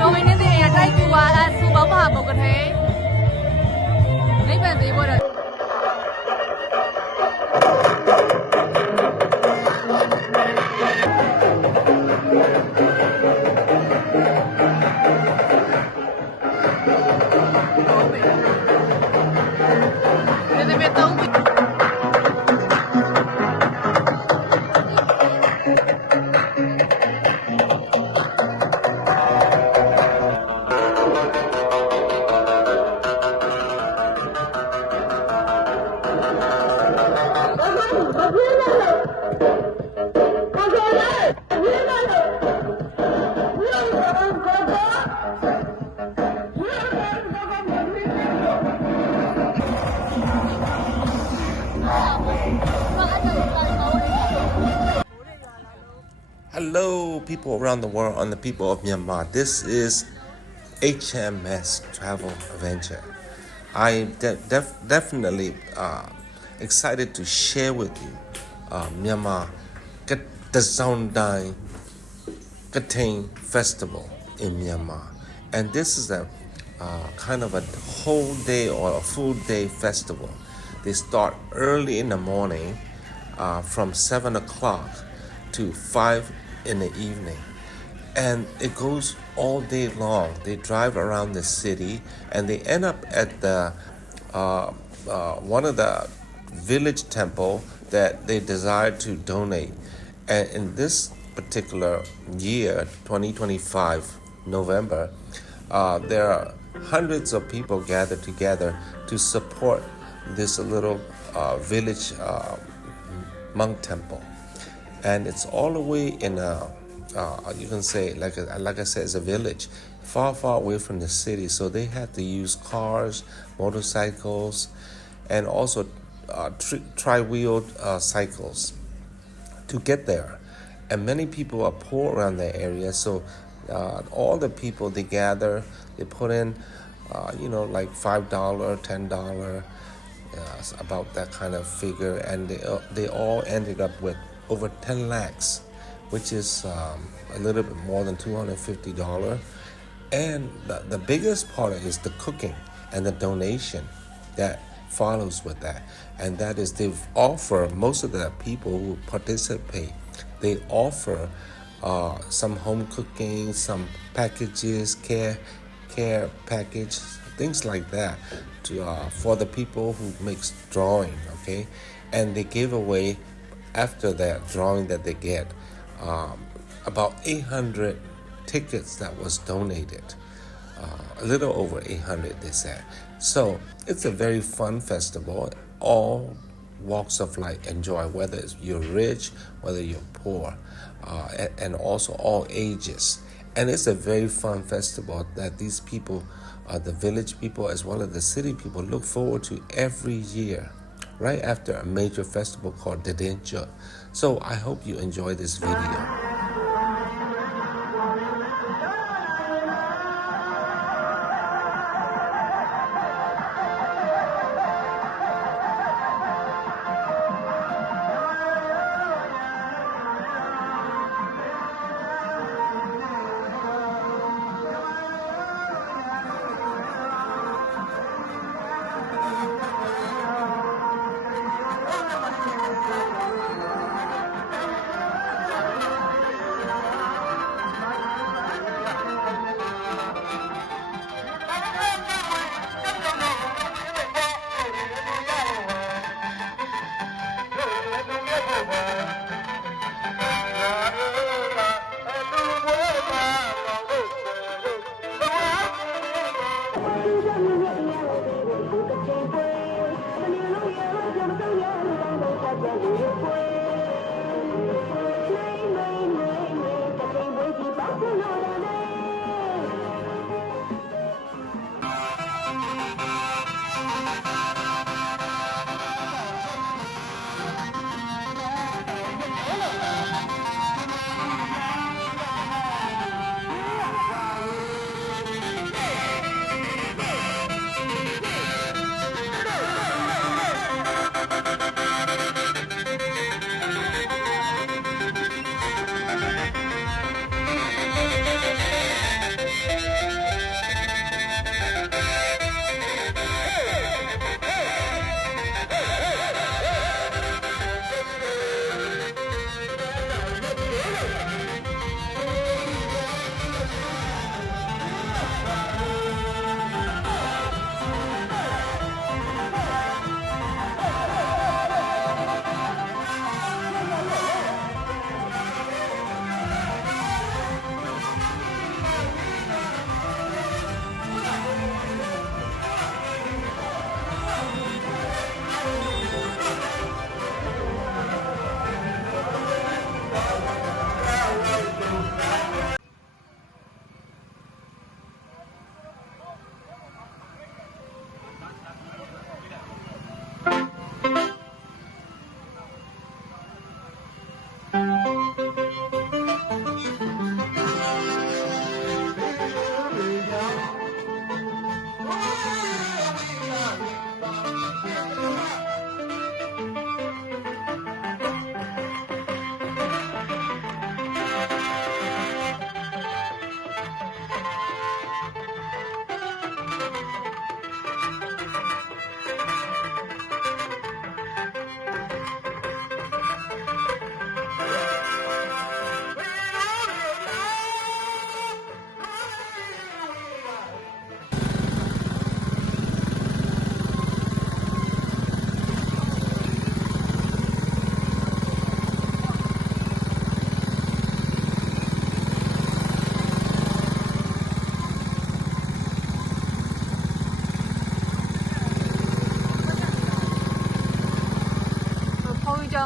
တော်ဝင်နေတဲ့ရတိုက်ကူပါအဆူပေါင်းပါပုတ်ကတဲ့နိဗ္ဗာန်သေးဖို့တော့ Hello, people around the world and the people of Myanmar. This is HMS Travel Adventure. I am definitely excited to share with you Myanmar Katazondai Kateng Festival in Myanmar. And this is a kind of a whole day or a full day festival. They start early in the morning from 7 o'clock to 5 in the evening, and it goes all day long. They drive around the city and they end up at the one of the village temple that they desire to donate. And in this particular year, 2025 November, there are hundreds of people gathered together to support this little village monk temple. And it's all the way in you can say, like I said, it's a village, far away from the city. So they have to use cars, motorcycles, and also tri-wheeled cycles to get there. And many people are poor around that area. So all the people, they gather, they put in, like $5, $10, about that kind of figure. And they all ended up with over 10 lakhs, which is a little bit more than $250. And the biggest part is the cooking and the donation that follows with that. And that is they offer, most of the people who participate, they offer some home cooking, some packages, care package, things like that for the people who makes drawing, okay? And they give away, after that drawing that they get, about 800 tickets that was donated, a little over 800 they said. So it's a very fun festival. All walks of life enjoy, whether you're rich, whether you're poor, and also all ages. And it's a very fun festival that these people, the village people as well as the city people, look forward to every year, right after a major festival called Dedenja. So I hope you enjoy this video.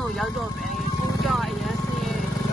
ကိုရောက်တော့မယ်။ကိုကြောင့်အရင်ဆင်းရဲ။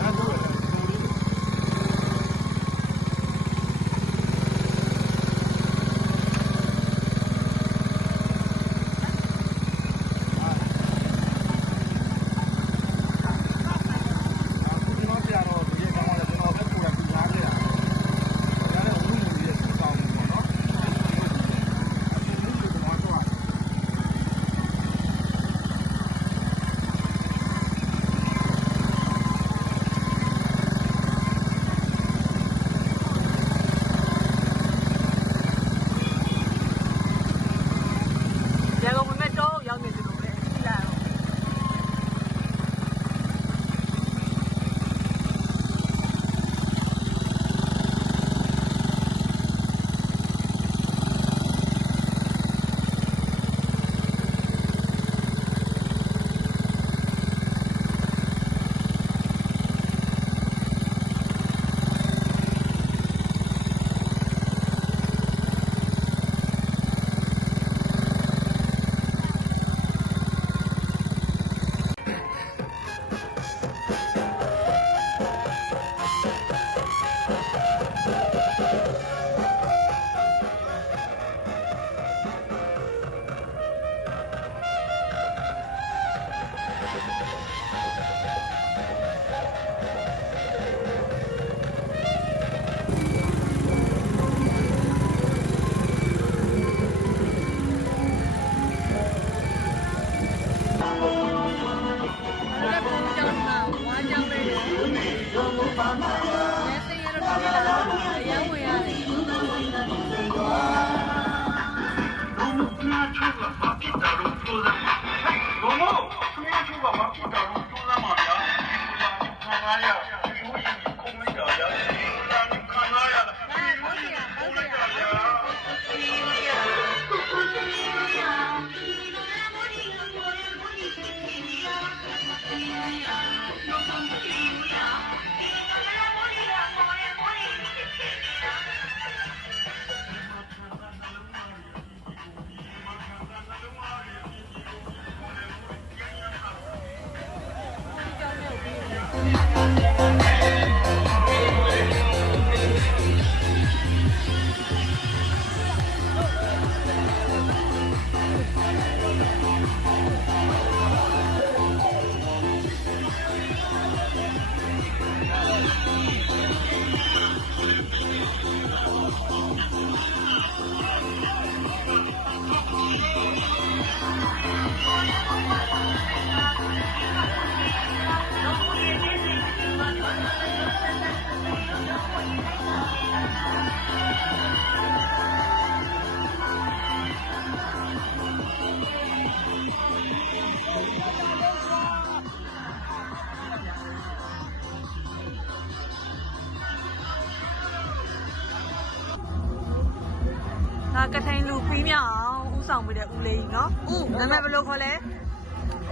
ကထိုင်လူပြီးမြောက်အောင်ဥဆောင်ပေးတဲ့ဦးလေးနော်ဥနာမည်ဘယ်လိုခေါ်လဲ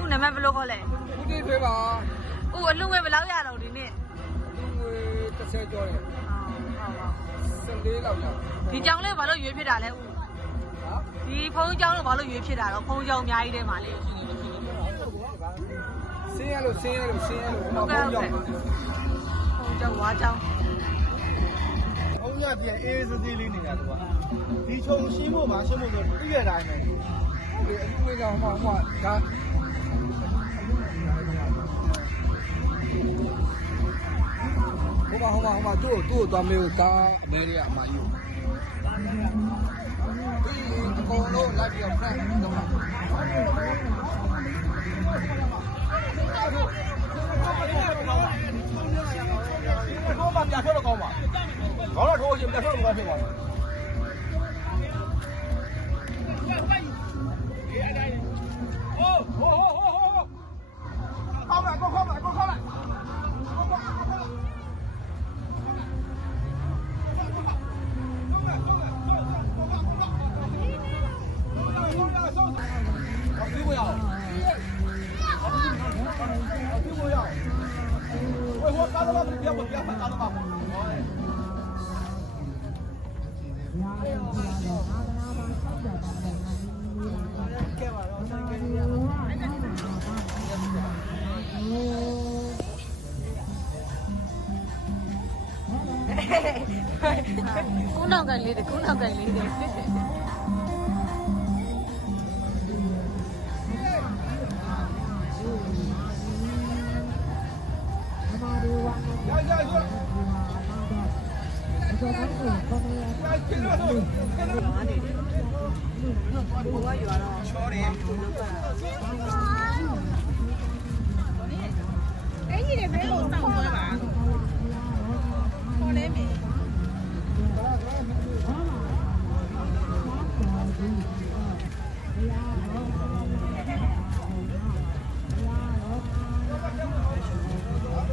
ဥနာမည်ဘယ်လိုခေါ်လဲ ဦးတိဖေးပါ ဥအလူငွေဘယ်လောက်ရတော့ဒီနေ့ ငွေ30ကျော်တယ် ဟုတ်ပါ 14လောက်ရ ဒီကြောင်လေးဘာလို့ရွေးဖြစ်တာလဲဥ ဟာ ဒီဖုန်းကြောင်လို့ဘာလို့ရွေးဖြစ်တာတော့ဖုန်းကြောင်အများကြီးထဲမှာလေ ဆင်းရလို့ဟိုမှာဘုံရောက် ဖုန်းကြောင်ဝါကြောင် ဘုံရပြန်အေးစေးလေးနေတာသူကဒီချုံရှင်းဖို့မှာရှင်းဖို့ဆိုပြည့်ရတိုင်းပဲ ဟုတ်တယ်အခုလေးကဟိုမှာဒါဟိုမှာသူ့ကိုသွားမေးကိုဒါအမေရိကအမယူဒီကောလုံးလိုက်ပြီးတော့ဖက်တော့မှာ ဘောပါပြထွက်တော့ကောင်းပါခေါင်းတော့ထိုးရင်ပြထွက်တော့ကောင်းဖြစ်ပါ ခုနောက်ကလေးတွေခုနောက်ကလေးတွေ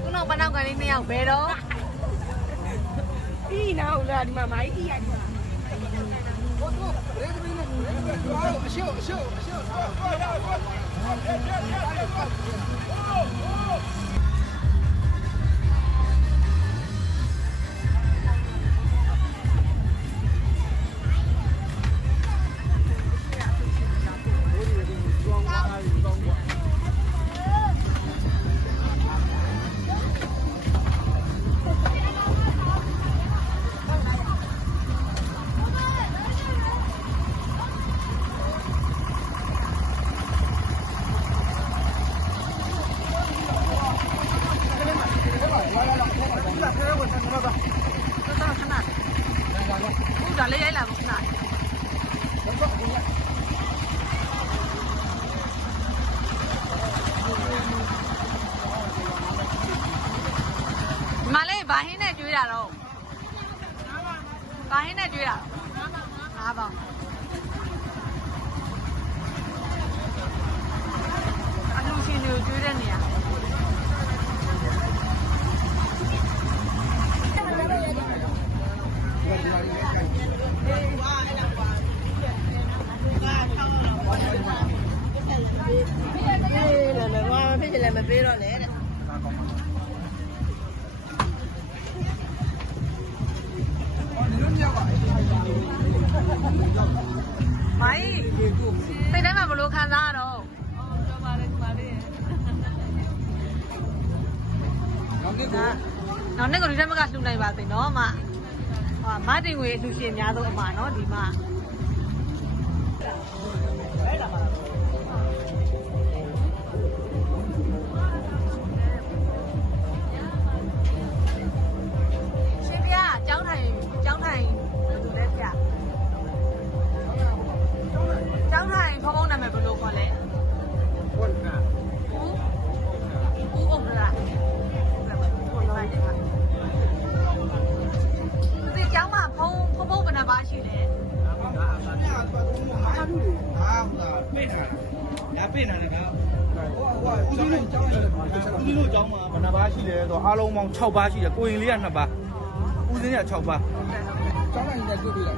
ခုနောက်ပနောက်ကလေးနှစ်ယောက်ဘယ်တော့ ဒီနောက်လာဒီမှာမိုင်းကြီးရတယ် ခုဒါလေးရိုက်လာဘူးခဏမလေးဘာဟင်းနဲ့ကျွေးတာတော့ဘာဟင်းနဲ့ကျွေးတာငါးပေါင်းအလူရှင်တွေကျွေးတဲ့နေရာ ငါဖြစ်ချင်လည်းမပေးတော့နဲ့တဲ့ မိုင်းစိတ်ထဲမှာဘလို့ခံစားရတော့ပြောပါလေဒီပါလေးနောက်နေ့ကဒီထက်မကလှူနိုင်ပါစေနော်အမဟာမတင်ငွေအလှူရှင်အများဆုံးအမနော်ဒီမှာရှင်ပြကျောင်းထိုင်လူလဲပြကျောင်းထိုင်ဖုန်းဖုန်းနာမည်ဘယ်လိုခေါ်လဲဦးဥက္ကရာဒီကျောင်းမှာဖုန်းဘယ်နှပါရှိလဲ ဦးစီးလို့ကျောင်းမှာဘယ်နှပါရှိလဲဆိုတော့အားလုံးပေါင်း6ပါးရှိတယ်ကိုရင်လေးက2ပါးဦးစင်းက6ပါး ကျောင်းလိုက်နေတွေ့ပြီလား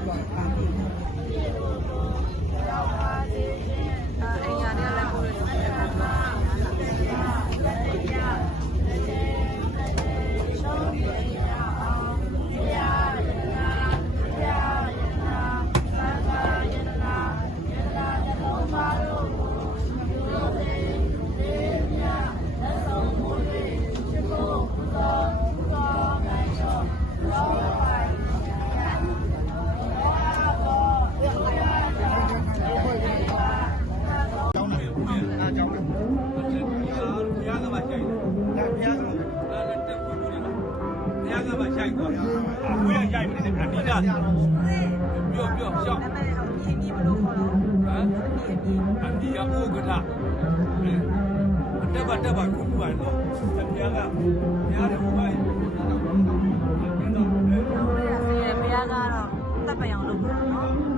အိမ်ရတဲ့လက်ကိုလည်း ပြောရှောက် နာမည်အမည်ဘယ်လိုခေါ်လဲ အန်ဒီယာဥက္ကဋ္ဌတက်ပါခုပါတော့တရားကတရားတယ်ဟိုပိုင်း ဘုရားကတော့တပ်ပံအောင်လုပ်တာနော်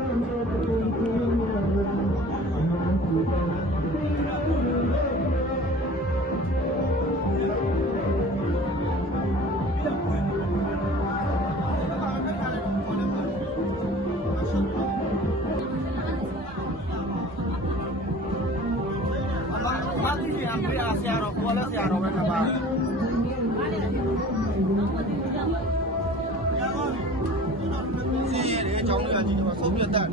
မသိချင်အဖေအားဆရာတော်ကိုလည်းဆရာတော်ပဲနှစ်ပါးစီးရဲအကြောင်းလေးကကြည့်တော့ဆုံးပြတ်တယ်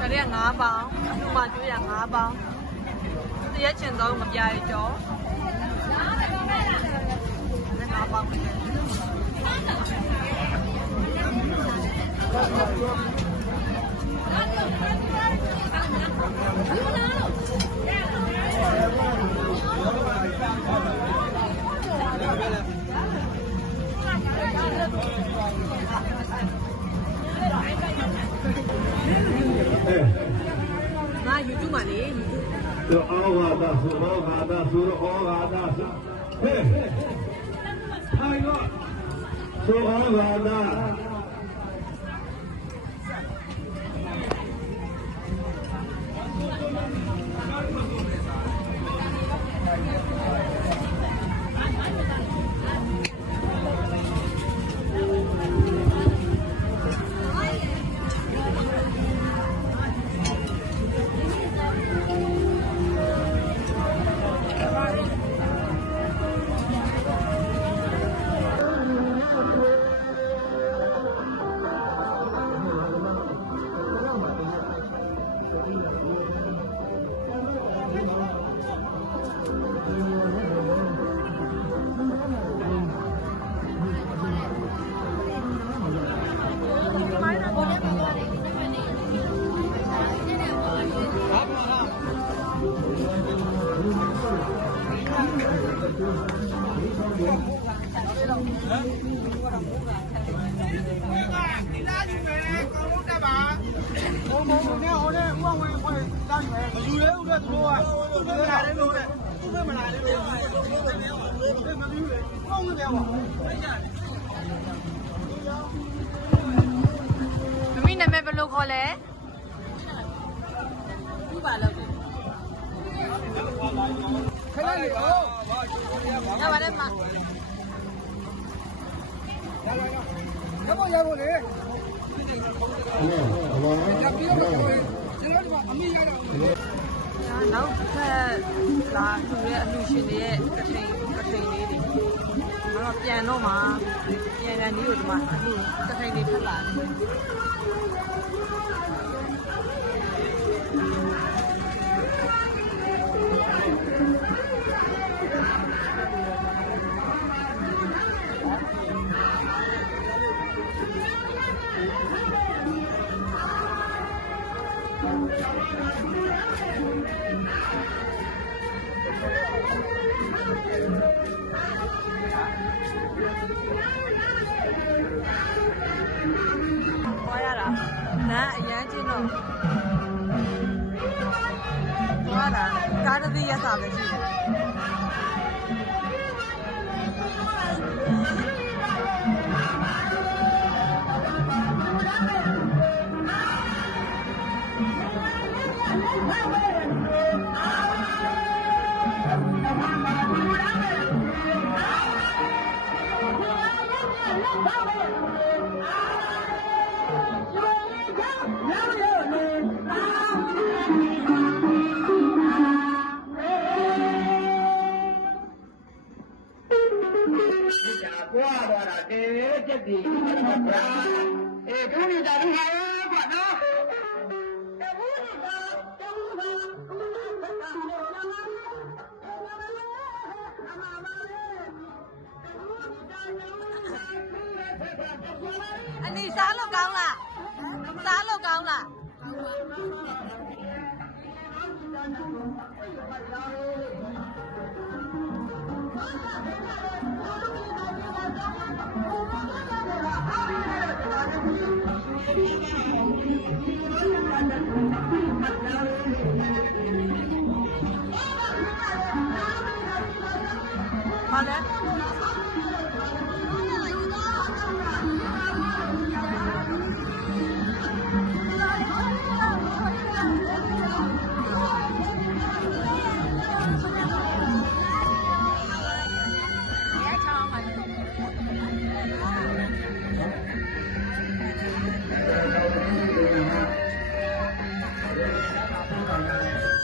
ဒါတွေက9ပေါင်အမှုမှကျွေးရ9ပေါင်တရက်ချင်တော့မပြရကြော9ပေါင်ငါ YouTube မှာလေ ဆိုဩဃာတဆိုဩဃာတဆိုဩဃာတဆိုဟဲ့ထိုင်တော့ဆိုဩဃာတမမီနာမည်ဘယ်လိုခေါ်လဲဥပါလို့ခဏလေး哦ရပါတယ်မရဖို့လေရပြီးတော့ကျွန်တော်တို့ကအမိရတော့နောက်ထပ်လာသူရဲ့အလူရှင်တွေရဲ့ကထိန်လေးတွေတော့ပြန်တော့မှပြန်ကန်ဒီကိုဒီမှာအလူကထိန်တွေထပ်လာတယ်သွားရတာနားအရန်ချင်းတော့သွားတာကားတစ်စီးရက်စာပဲရှိတယ်ကွာတော့တာတေချက်ဒီဗျာအေးဒုနေတာဒီဟာကွာနော်အနီစားလို့ကောင်းလားစားလို့ကောင်းလား好嘞。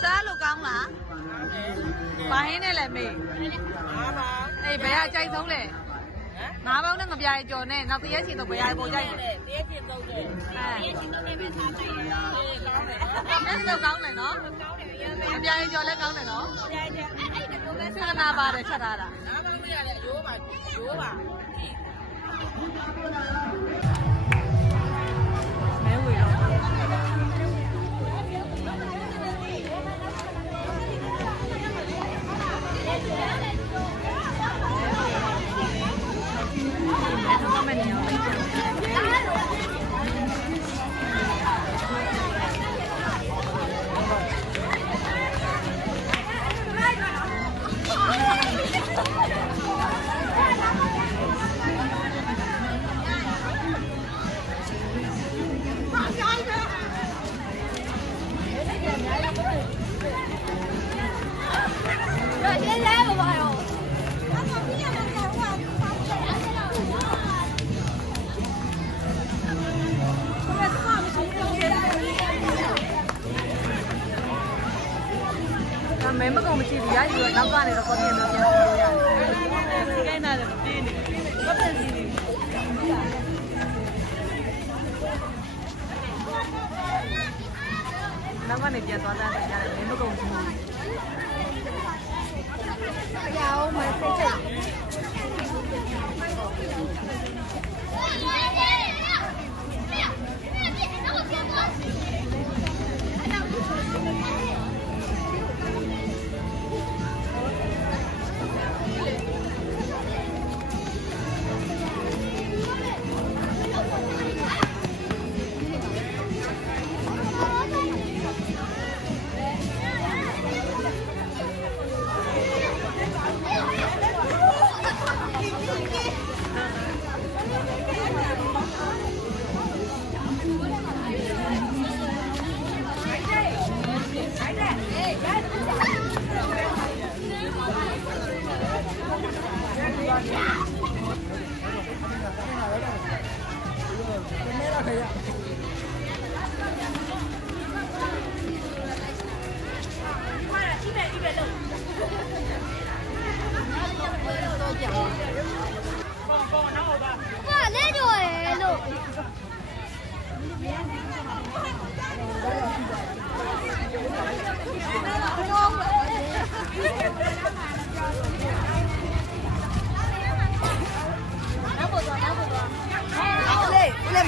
စားလို့ကောင်းလား။ဘာဟင်းနဲ့လဲမေ။5 ပေါင်။အေးဘယ်ကကြိုက်ဆုံးလဲ။ဟမ်5 ပေါင်နဲ့မပြားကြော်နဲ့နောက်တရက်ချင်တော့ဘယ်ရပုံကြိုက်လဲ။တရက်ချင်သုံးတယ်။တရက်ချင်သုံးတယ်ပဲစားကြိုက်ရ။အေးကောင်း လက်တော့ကောင်းတယ်နော်အပြာရင်ကျော်လည်းကောင်းတယ်နော်ဆန္ဒပါတယ်ချက်ထားတာမဲဝေတော့မဲမကုန်မရှိဘူးရယူတော့နောက်ကနေတော့ကော်ဖီနဲ့ပြန်လို့ရတယ်။ဒီကိန်းနာလည်းမပြေးနေ။ဘာဖြစ်စီနေ။နောက်ကနေပြန်သွားတဲ့အခါကျတော့မဲမကုန်ဘူး။ရအောင်မဲစိတ်စိတ်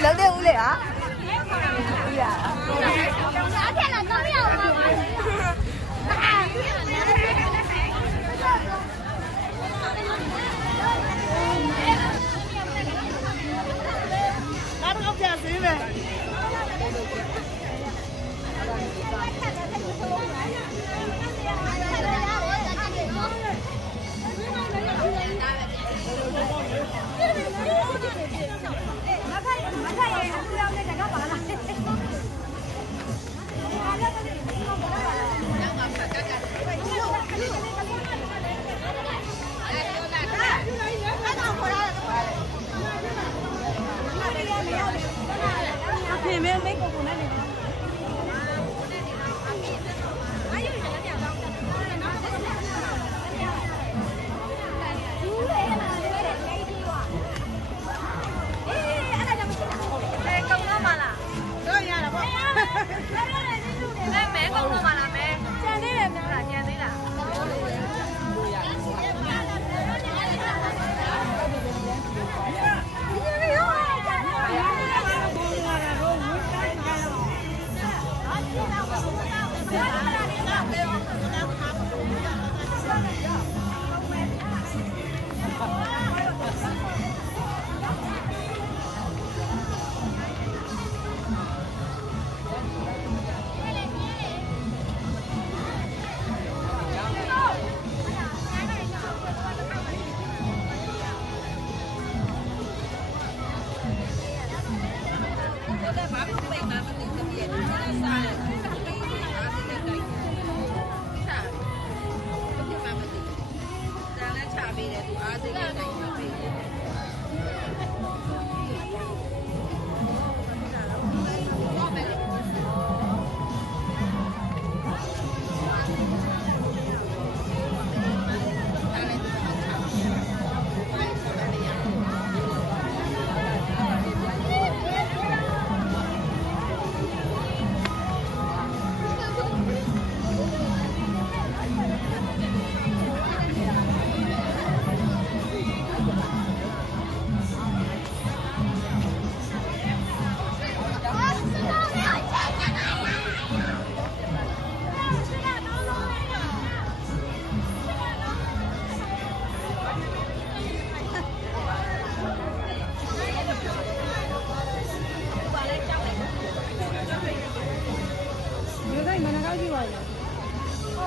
လောက်တဲ့ဦးလေဟာနောက်တော့ပြန်စင်းမယ်ပြင်မဲမိတ်ကိုနဲ့နေ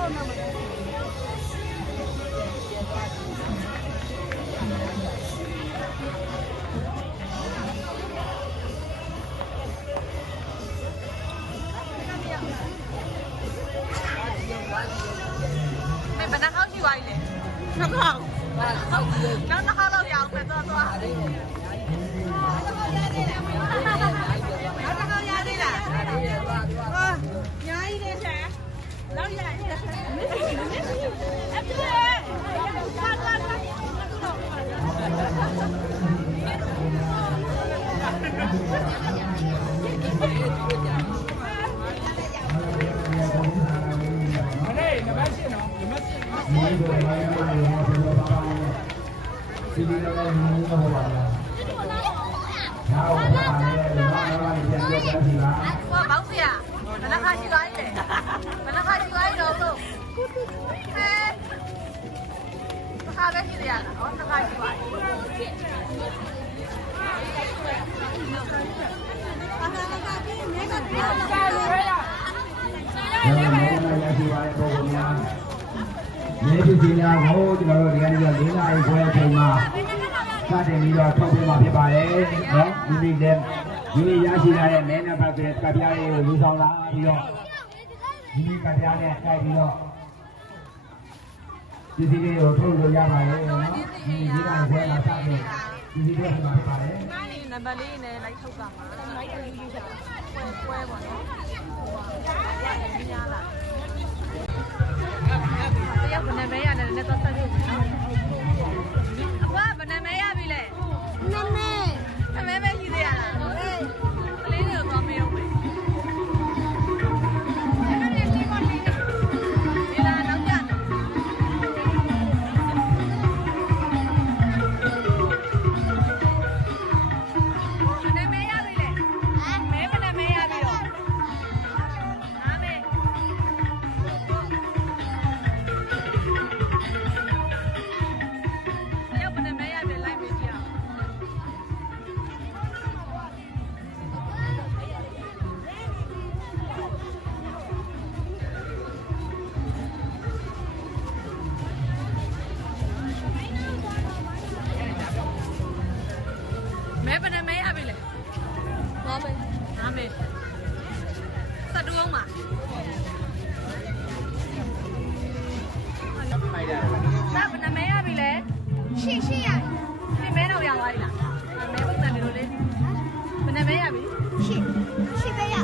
ไม่เป็นนักเข้าที่ไวเลยนักเข้านักเข้าเรายาวเป็นตัวว่าเบาเสียเป็นนักเข้าที่ไวเลยเป็นนักเข้าที่ไวเราลูกนักเข้าได้ที่เดียวอ๋อนักเข้าที่ไวမြေပြည်ပြည်များကိုကျွန်တော်တို့ဒီကနေ့က၄နာရီခွဲအချိန်မှာစတင်ပြီးတော့ထုတ်ပေးမှာဖြစ်ပါတယ်နော်ဒီနေ့လည်းဒီနေ့ရရှိလာတဲ့မဲနံပါတ်ကကပြားလေးကိုလူဆောင်လာပြီးတော့ဒီနေ့ကပြားနဲ့တိုက်ပြီးတော့ဒီဒီလေးကိုထုတ်လို့ရပါတယ်နော်ဒီ၄နာရီခွဲမှာစတင်ဒီဒီလေးမှာပါတယ် နံပါတ်လေးနဲ့လိုက်ထုတ်တာမှာလိုက်ယူယူတာပွဲပေါ့နော်ညာလာတရားဘယ်နှမဲရတယ်လည်းတော့ဆက်ရုပ်အကွာဘယ်နှမဲရပြီလဲနှမဲပဲရှိသေးရလားကလေးတွေကိုတော့မယုံဘူးဒီလားတော့ကြတယ်မဲဘယ်နှမဲရပြီလဲ5မဲစတူအောင်ပါဒါဘယ်နှမဲရပြီလဲ8ရဒီမဲတော့ရသွားပြီလားမဲပုံစံမျိုးလေးဘယ်နှမဲရပြီ8ပဲရ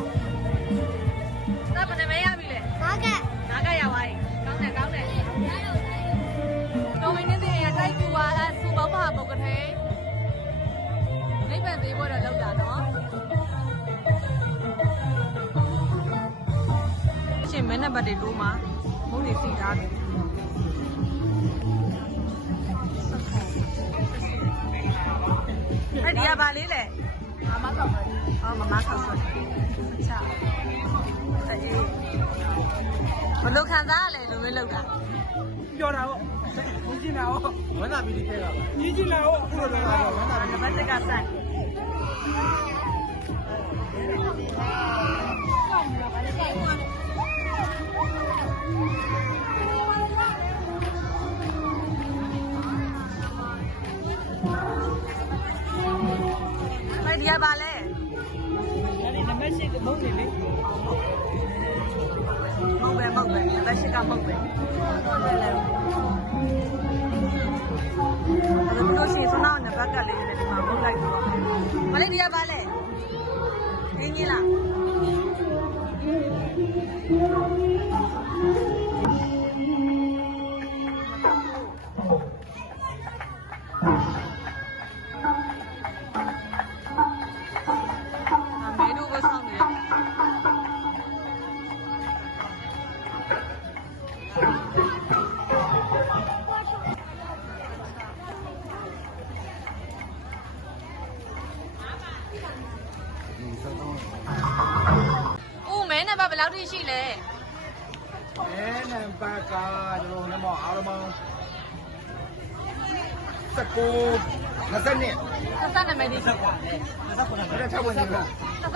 ဒါဘယ်နှမဲရပြီလဲ5ကရသွားပြီကောင်းတယ်တော့မင်းနေရတိုက်ပြပါအဲစူပေါင်းပါပုတ်ကထဲနိဗ္ဗာန်သေးဖို့တော့လောက်တာနော်ရှင်မဲနံပါတ်တွေလို့မှာမုန်းနေစီထားတယ်အဲ့ဒီကဘာလေးလဲမမခောက်ဆွဲအော်မမခောက်ဆွဲချအေးဘလို့ခံစားရလဲလူမင်းလောက်တာ ပြောတာပေါ့ညီကျင်တာပေါ့ ဝမ်းသာပြီးဒီထဲကပါ ညီကျင်တာပေါ့အခုလိုလာတော့ နံပါတ်1ကစက်အဲ့ဒီကဘာလဲ အဲ့ဒီနံပါတ်8ကမုန်းနေလေ မဟုတ်ပဲနံပါတ်8ကမဟုတ်ပဲအဲ့လိုရှိရင်စနောက်နံပါတ်ကလေးနဲ့ဒီမှာမဟုတ်လိုက်တော့မလေးဒီကဘာလဲရင်းကြီးလားမဲတို့ကိုဆောင်နေတယ်ဦးမဲနံပါတ်ဘယ်လောက်ထိရှိလဲ မဲနံပါတ်ကကျွန်တော်တို့မှာအားလုံးပေါင်း19 20နဲ့ 30နံပါတ်ထိရှိတာ 29နဲ့6ဝင်နေပြီ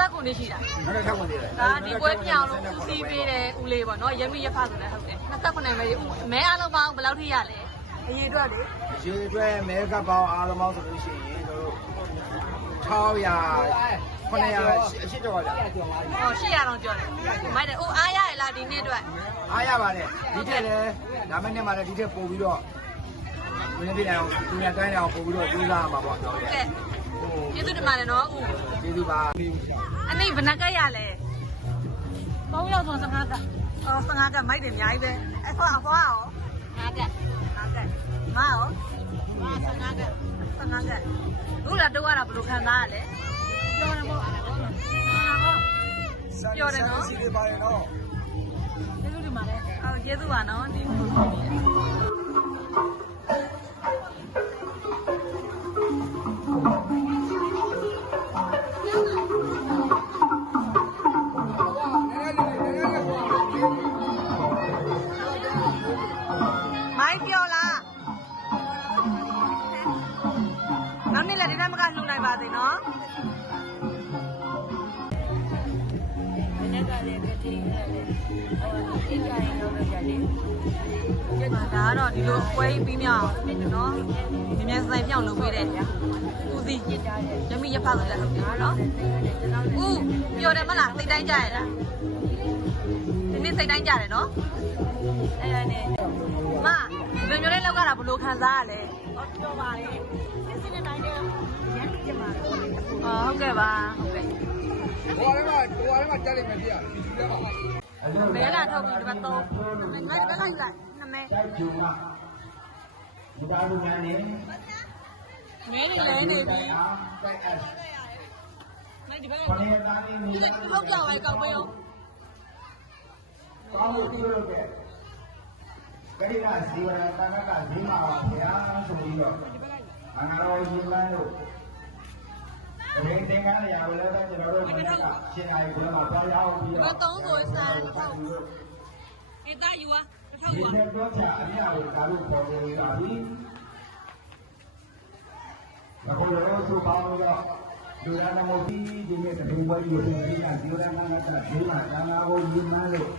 29နှစ်ရှိတာ နောက်တစ်ခါဝင်သေးတယ် ဒါဒီပွဲပြောင်းလို့ဦးစီးပေးတဲ့ဦးလေးပေါ့နော်ရမီရဖဆိုလည်းဟုတ်တယ်29မဲမဲအားလုံးပေါင်းဘယ်လောက်ထိရလဲအရေးအတွက်လေ ရေအတွက်မဲကပ်ပေါင်းအားလုံးပေါင်းဆိုလို့ရှိရင်တို့600 900အရှိတော့ပါဗျာ ဟော800တောင်ကျော်တယ်မိုက်တယ်အိုးအားရရလားဒီနေ့အတွက် အားရပါတယ်ဒီထက်လည်းဒါမဲ့နဲ့မှလည်းဒီထက်ပို့ပြီးတော့မင်းပြည်အောင်သူများတိုင်းအောင်ပို့ပြီးတော့တွေးလာမှာပေါ့တော့ ကဲကျေးဇူးတင်ပါတယ်နော်ဦး ကျေးဇူးပါ အနိဘယ်နှကရလဲ3ယောက်ဆို15ကအော်15ကမိုက်တယ်အများကြီးပဲအဖွာရော5ကမရော15ကလူလာတော့ရတာဘယ်လိုခံစားရလဲပြောတယ်ပေါ့ပြောတယ်နော် စီလေးပါတယ်နော် ကျေးဇူးတင်ပါတယ်အော်ကျေးဇူးပါနော်ဒီမိုင်းပြောလားနောက်နေ့လည်းဒီနေ့မကလှူနိုင်ပါစေနော် မနေ့ကလည်းကတိရတယ်အိတ်တိုင်းတော့ကြတယ် ဒါကတော့ဒီလိုပွဲပြီးမြောက်နော်မြင်းမြန်းဆိုင်ပြောင်းလုပ်ပေးတယ်ဦးစီးရမီရဖဆိုလည်းဟုတ်တယ်နော်ဦးပြောတယ်မလားစိတ်တိုင်းကြရလားဒီနေ့စိတ်တိုင်းကြတယ်နော် အဲ့ဒါနဲ့ မဒီလိုမျိုးလေးလောက်ကတာဘယ်လိုခံစားရလဲ ပြောပါလေစစ်စစ်တိုင်းတော့ရန်ကြမှာ ဟုတ်ကဲ့ပါဟုတ်ကဲ့ ဟိုအားလည်းကြားလိုက်မယ်ပြရ မဲလာထုတ်ပြီးဒီဘက်တော့ငါတက်လိုက်လိုက်နမဲ တိုက်ကျုံကဒီသားလူများနေ မဲနေလဲနေပြီ တိုက်အပ် မဲဒီဘက် ခொနည်းသားလေးနေ ဟုတ်ကြောက်လိုက်ကောက်ပေးအောင် ကောင်းလို့ပြုလုပ်တဲ့ဂရိနာဇီဝနာတန်ခါကဈေးမှာပါဗျာဆိုပြီးတော့အနာရောရှင်လန်းတို့ဒီသင်္ကန်းနေရာကိုလည်းကျွန်တော်တို့မနေ့ကရှင်နိုင်ဘုရားမှာတွားရောက်ပြီးတော့ ဘယ်သုံးဆိုစမ်းဟုတ်အေးတာယူอ่ะတစ်ထောက် ဒီ ယူ နေ့ပြောချာအများကိုဒါလို့ပေါ်နေပါပြီ။အခုလည်းသူ့ပေါင်းတော့ဒူရနာမိုတီဒီနေ့တပင်းပွဲကြီးကိုပြင်ပြီးတာဒီရနာကဒီမှာကာနာကိုယူမှန်းလို့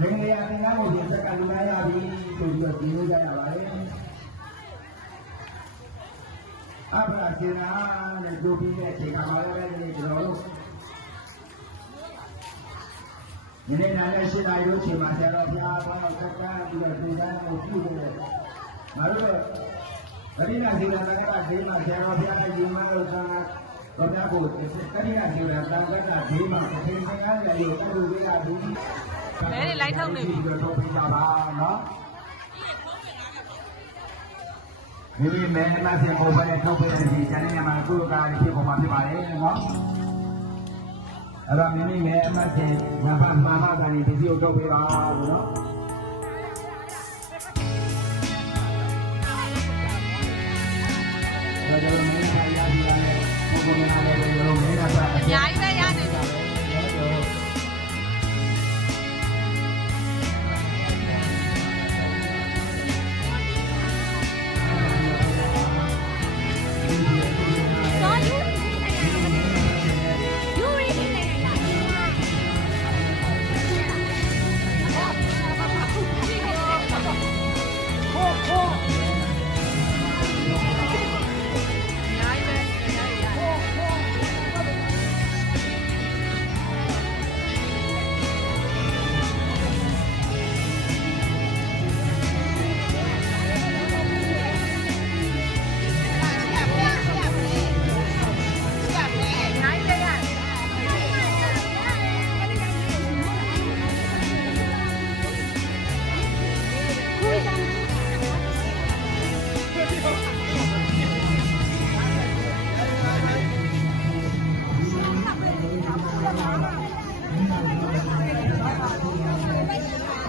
ရင်းရအင်္ဂါကိုဒီစက်ကလူလာရပြီဆိုပြီးတော့ဒီလိုကြရပါလေ။အပရာစေနာနဲ့ဒူပြီးတဲ့အချိန်ကမှလည်းပဲကျွန်တော်တို့ဒီနေ့နာနဲ့ရှိနိုင်လို့ချိန်မှာဆရာတော်ဘုရားဘာလို့စက္ကန့်ပြီးတော့ဒီကနေ့ကိုပြုလို့လဲ။ငါတို့တတိယဇီဝနာကဒီမှာဆရာတော်ဘုရားရဲ့ဒီမှာလို့ဆန္ဒတော်များကိုတတိယဇီဝနာတန်ခါကဒီမှာသင်္ကန်းလည်းကိုပြုလို့ရဘူး။ မဲတွေလိုက်ထုတ်နေပြီ တော့ပြပါပါနော်မိမိမဲအလားပြန်ပေါ်ပဲထုတ်ပေးတယ်ဒီဇာတ်ညမှာကိုယ်ကဖြစ်ပေါ်မှာဖြစ်ပါလေနော်အဲ့တော့မိမိမဲအလားပြန်ငါဘာမှမကနေဒီလိုထုတ်ပေးပါလို့နော်ဒါကြောင့်မင်းသားရည်ရတယ်ဘုရားနဲ့